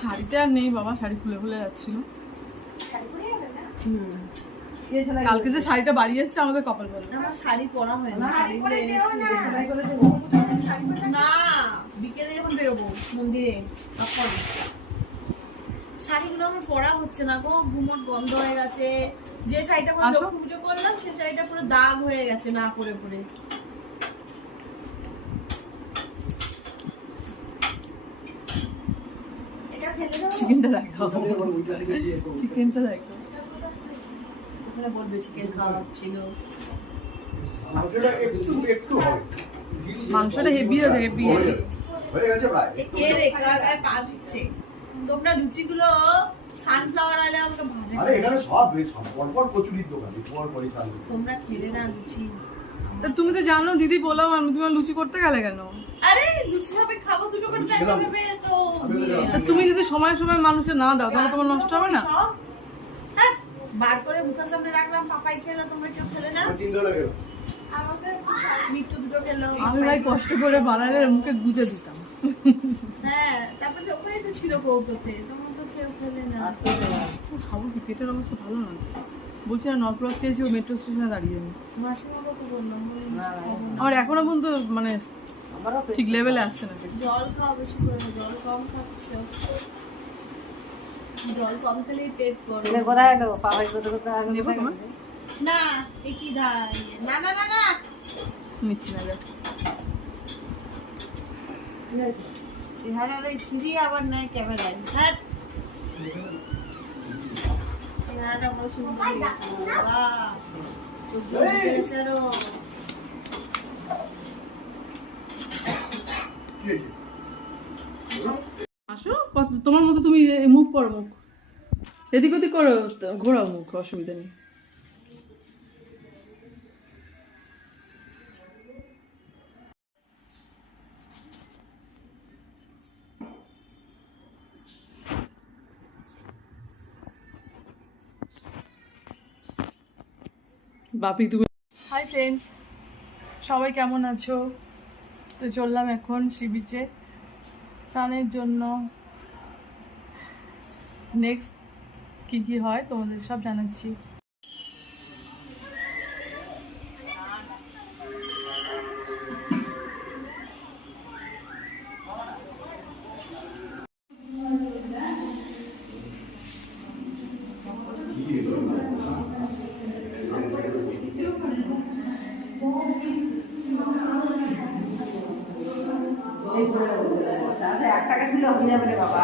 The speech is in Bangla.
শাড়িতে আর নেই বাবা, শাড়ি খুলে খুলে যাচ্ছিল। কালকে যে শাড়িটা বাড়ি এসছে আমাদের কপাল বলে। আমার শাড়ি পরা হয় না, না বিকেলে এখন বেরোবো মন্দিরে, তখন শাড়িগুলো আমার পরা হচ্ছে না গো, ঘুমট বন্ধ হয়ে গেছে। যে শাড়িটা পরে লক্ষ্মী পুজো করলাম সেই শাড়িটা পুরো দাগ হয়ে গেছে না পরে পরে। চিকেনটা দেখো, চিকেনটা দেখো। ওখানে বলবে চিকেন খাওয়া ছিল। মাংসটা হেভি হয়ে যায়, হেভি হেভি হয়ে গেছে প্রায়। কে রে কার কাজ হচ্ছে? তোমরা লুচিগুলো সানফ্লাওয়ার অয়েলে আমাকে ভাজা। আরে এখানে সব বেশ পরপর কচুরির দোকান, পরপরই চালু। তোমরা খেলে না লুচি? তা তুমি তো জানো দিদি বললাম, আমি তুমি লুচি করতে গেলে কেন? আরে লুচি হবে, খাবো দুটো করে টাকা ভেবে তো। তা তুমি যদি সময় সময় মানুষকে না দাও তাহলে তোমার নষ্ট হবে না? হ্যাঁ, বার করে মুখের সামনে রাখলাম, পাপাই খেলো, তোমরা কেউ খেলে না? তিন দলে গেল। আমাকে মিট্টু দুটো খেলো। আমি ভাই কষ্ট করে বানালে মুখে গুজে দিতাম। হ্যাঁ, তারপরে ওখানেই তো ছিল কৌটোতে, তোমরা তো কেউ খেলে না। খাবো কি, পেটের অবস্থা ভালো না। বলছি না নরপ্লাস খেয়েছি, ও মেট্রো স্টেশনে দাঁড়িয়ে নি। মাসিমা কত বললাম, আমার এখনো পর্যন্ত মানে ঠিক লেভেলে আসছে না। জল খাওয়া বেশি করে, জল কম খাচ্ছ। জল কম খেলেই পেট গরম। কোথায় দেবো পাহাড়ি কোথায় নেবো তোমার? না একই ধার, না না না না নিচ্ছি না যা। চেহারার এই ছিঁড়ি আবার নাই ক্যামেরায়। হ্যাঁ, চেহারাটা বড় সুন্দর হয়েছে। বাহ, চোখ দিয়ে গেছে আরো। আসো, তোমার মতো তুমি মুভ করো, মুখ এদিক ওদিক করো, ঘোরাও মুখ, অসুবিধা নেই। বাপি তুমি। হাই ফ্রেন্ডস, সবাই কেমন আছো? তো চললাম এখন সি বিচে স্নানের জন্য। নেক্সট কি কি হয় তোমাদের সব জানাচ্ছি। এক টাকা ছিল হয়ে যাবে রে বাবা।